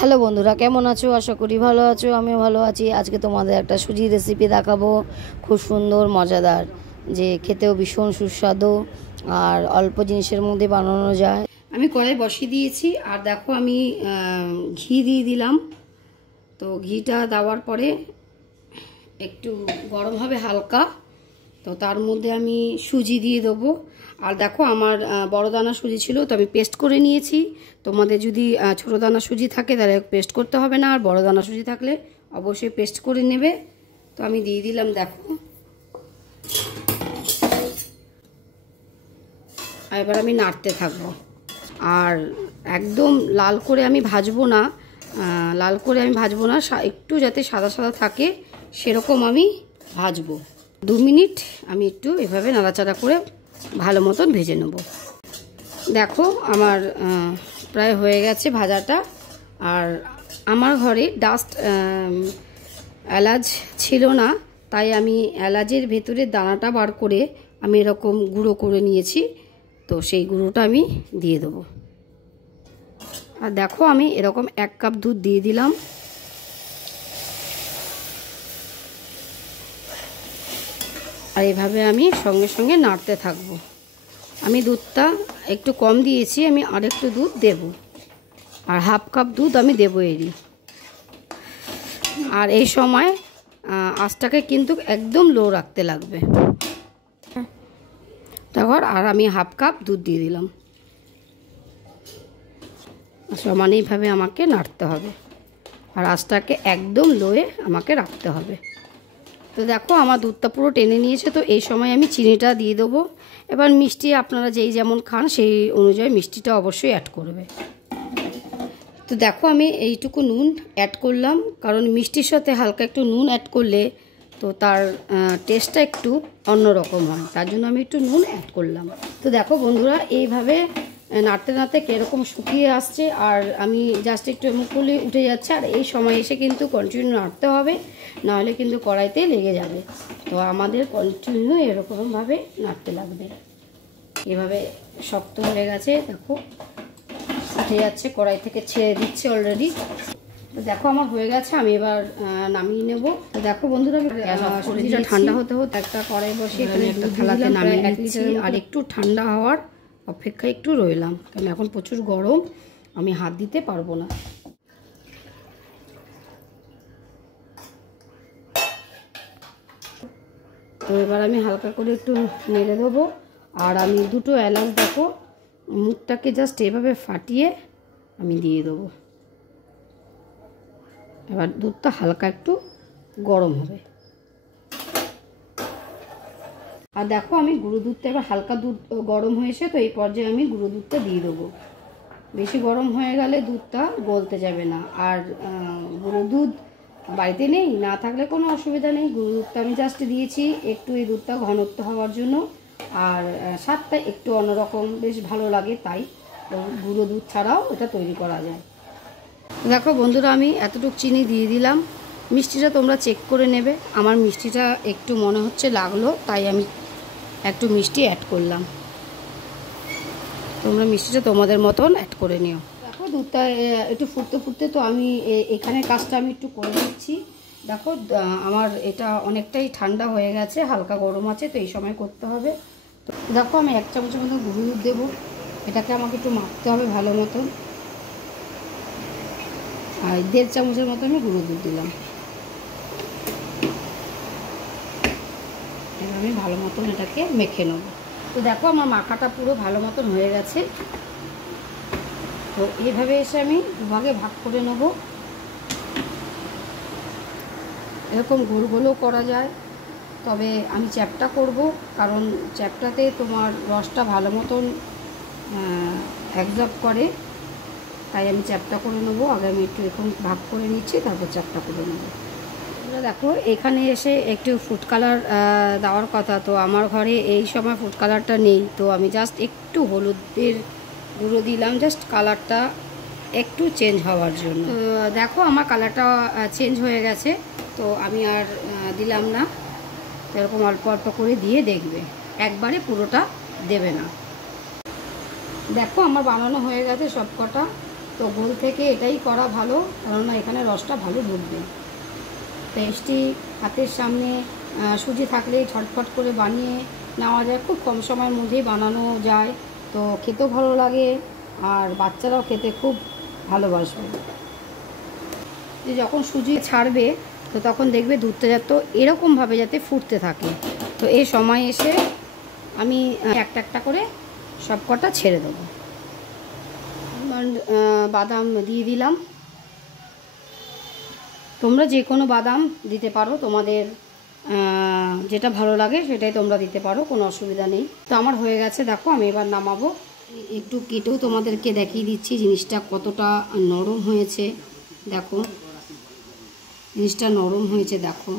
Hello বন্ধুরা, কেমন আছো? আশা করি ভালো আছো। আমিও ভালো আছি। আজকে তোমাদের একটা সুজি রেসিপি দেখাবো, খুব সুন্দর মজাদার, যে খেতেও ভীষণ সুস্বাদু আর অল্প জিনিসের মধ্যে বানানো যায়। আমি কড়াই বসিয়ে দিয়েছি আর দেখো আমি ঘি দিয়ে দিলাম। তো ঘিটা দেওয়ার পরে একটু গরম হবে হালকা, তো তার মধ্যে আমি সুজি দিয়ে দেবো। আর দেখো আমার বড় দানা সুজি ছিল, তো আমি পেস্ট করে নিয়েছি। তোমাদের যদি ছোটো দানা সুজি থাকে তাহলে পেস্ট করতে হবে না, আর বড় দানা সুজি থাকলে অবশ্যই পেস্ট করে নেবে। তো আমি দিয়ে দিলাম, দেখো। এবার আমি নাড়তে থাকবো, আর একদম লাল করে আমি ভাজবো না, একটু যাতে সাদা সাদা থাকে সেরকম আমি ভাজবো। 2 মিনিট আমি একটু এভাবে নাড়াচাড়া করে ভালো মতন ভেজে নেব। দেখো আমার প্রায় হয়ে গেছে ভাজাটা। আর আমার ঘরে এলাচ ছিল না, তাই আমি এলাচের ভেতরে দানাটা বার করে আমি এরকম গুঁড়ো করে নিয়েছি। তো সেই গুঁড়োটা আমি দিয়ে দেবো। আর দেখো আমি এরকম 1 কাপ দুধ দিয়ে দিলাম। আর এভাবে আমি সঙ্গে সঙ্গে নাড়তে থাকবো। আমি দুধটা একটু কম দিয়েছি, আমি আরেকটু দুধ দেব, আর 1/2 কাপ দুধ আমি দেবো এরই। আর এই সময় আঁচটাকে কিন্তু একদম লো রাখতে লাগবে। তারপর আর আমি 1/2 কাপ দুধ দিয়ে দিলাম। সমানইভাবে আমাকে নাড়তে হবে, আর আঁচটাকে একদম লোয়ে আমাকে রাখতে হবে। তো দেখো আমার দুধটা পুরো টেনে নিয়েছে। তো এই সময় আমি চিনিটা দিয়ে দেবো। এবার মিষ্টি আপনারা যেই যেমন খান সেই অনুযায়ী মিষ্টিটা অবশ্যই অ্যাড করবে। তো দেখো আমি এইটুকু নুন অ্যাড করলাম, কারণ মিষ্টির সাথে হালকা একটু নুন অ্যাড করলে তো তার টেস্টটা একটু অন্যরকম হয়, তার জন্য আমি একটু নুন অ্যাড করলাম। তো দেখো বন্ধুরা, এইভাবে নাড়তে নাড়তে কীরকম শুকিয়ে আসছে, আর আমি জাস্ট একটু মুখ করলে উঠে যাচ্ছে। আর এই সময় এসে কিন্তু কন্টিনিউ নাড়তে হবে, নাহলে কিন্তু কড়াইতে লেগে যাবে। তো আমাদের কন্টিনিউ এরকমভাবে নাড়তে লাগবে। এভাবে শক্ত হয়ে গেছে, দেখো উঠে যাচ্ছে, কড়াই থেকে ছেড়ে দিচ্ছে অলরেডি। তো দেখো আমার হয়ে গেছে, আমি এবার নামিয়ে নেব। তো দেখো বন্ধুরা, আমি সুজিটা ঠান্ডা হতে হতে একটা কড়াই বসিয়ে এখানে একটা থালাতে নামিয়ে নিচ্ছি। আর একটু ঠান্ডা হওয়ার অপেক্ষায় একটু রইলাম, কারণ এখন প্রচুর গরম, আমি হাত দিতে পারবো না। তো এবার আমি হালকা করে একটু নেড়ে দেবো। আর আমি 2টো এলাচ, দেখো মুখটাকে জাস্ট এভাবে ফাটিয়ে আমি দিয়ে দেবো। এবার দুধটা হালকা একটু গরম হবে। আর দেখো আমি গুঁড়ো দুধটা, এবার হালকা দুধ গরম হয়েছে, তো এই পর্যায়ে আমি গুঁড়ো দুধটা দিয়ে দেবো। বেশি গরম হয়ে গেলে দুধটা গলতে যাবে না। আর গুঁড়ো দুধ বাড়িতে নেই, না থাকলে কোনো অসুবিধা নেই। গুঁড়ো দুধটা আমি জাস্ট দিয়েছি একটু এই দুধটা ঘনত্ব হওয়ার জন্য, আর স্বাদটা একটু অন্যরকম বেশ ভালো লাগে, তাই গুঁড়ো দুধ ছাড়াও এটা তৈরি করা যায়। দেখো বন্ধুরা, আমি এতটুকু চিনি দিয়ে দিলাম। মিষ্টিটা তোমরা চেক করে নেবে। আমার মিষ্টিটা একটু মনে হচ্ছে লাগলো, তাই আমি একটু মিষ্টি অ্যাড করলাম। তোমরা মিষ্টিটা তোমাদের মতন অ্যাড করে নিও। দেখো দুধটা একটু ফুটতে ফুটতে, তো আমি এখানে কাজটা আমি একটু করে দিচ্ছি। দেখো আমার এটা অনেকটাই ঠান্ডা হয়ে গেছে, হালকা গরম আছে, তো এই সময় করতে হবে। তো দেখো আমি 1 চামচের মতো গুঁড়ো দুধ দেবো। এটাকে আমাকে একটু মাখতে হবে ভালো মতন। আর 1.5 চামচের মতো আমি গুঁড়ো দুধ দিলাম। এবার আমি ভালো মতন এটাকে মেখে নেব। তো দেখো আমার মাখাটা পুরো ভালো মতন হয়ে গেছে। তো এইভাবে এসে আমি দুভাগে ভাগ করে নেব। এরকম গোল গোলও করা যায়, তবে আমি চ্যাপটা করব, কারণ চ্যাপটাতে তোমার রসটা ভালো মতন অ্যাবজর্ব করে, তাই আমি চ্যাপটা করে নেবো। আগে আমি একটু এরকম ভাগ করে নিচ্ছি, তারপর চ্যাপটা করে নেবো। দেখো এখানে এসে একটু ফুড কালার দেওয়ার কথা, তো আমার ঘরে এই সময় ফুড কালারটা নেই, তো আমি জাস্ট একটু হলুদের গুঁড়ো দিলাম, জাস্ট কালারটা একটু চেঞ্জ হওয়ার জন্য। তো দেখো আমার কালারটা চেঞ্জ হয়ে গেছে, তো আমি আর দিলাম না। এরকম অল্প অল্প করে দিয়ে দেখবে, একবারে পুরোটা দেবে না। দেখো আমার বানানো হয়ে গেছে সব কটা। তো গোল থেকে এটাই করা ভালো, কেননা এখানে রসটা ভালো ঢুকবে। পেস্টটি হাতের সামনে সুজি থাকলে ঝটফট করে বানিয়ে নেওয়া যায়, খুব কম সময়ের মধ্যেই বানানো যায়। তো খেতেও ভালো লাগে আর বাচ্চারাও খেতে খুব ভালোবাসবে। যখন সুজি ছাড়বে তো তখন দেখবে দুধটা যাতে এরকমভাবে যাতে ফুটতে থাকে। তো এই সময় এসে আমি একটা একটা করে সব কটা ছেড়ে দেবো। বাদাম দিয়ে দিলাম, তোমরা যে কোনো বাদাম দিতে পারো, তোমাদের যেটা ভালো লাগে সেটাই তোমরা দিতে পারো, কোনো অসুবিধা নেই। তো আমার হয়ে গেছে, দেখো আমি এবার নামাবো। একটু কেটেও তোমাদেরকে দেখিয়ে দিচ্ছি জিনিসটা কতটা নরম হয়েছে। দেখো জিনিসটা নরম হয়েছে, দেখো।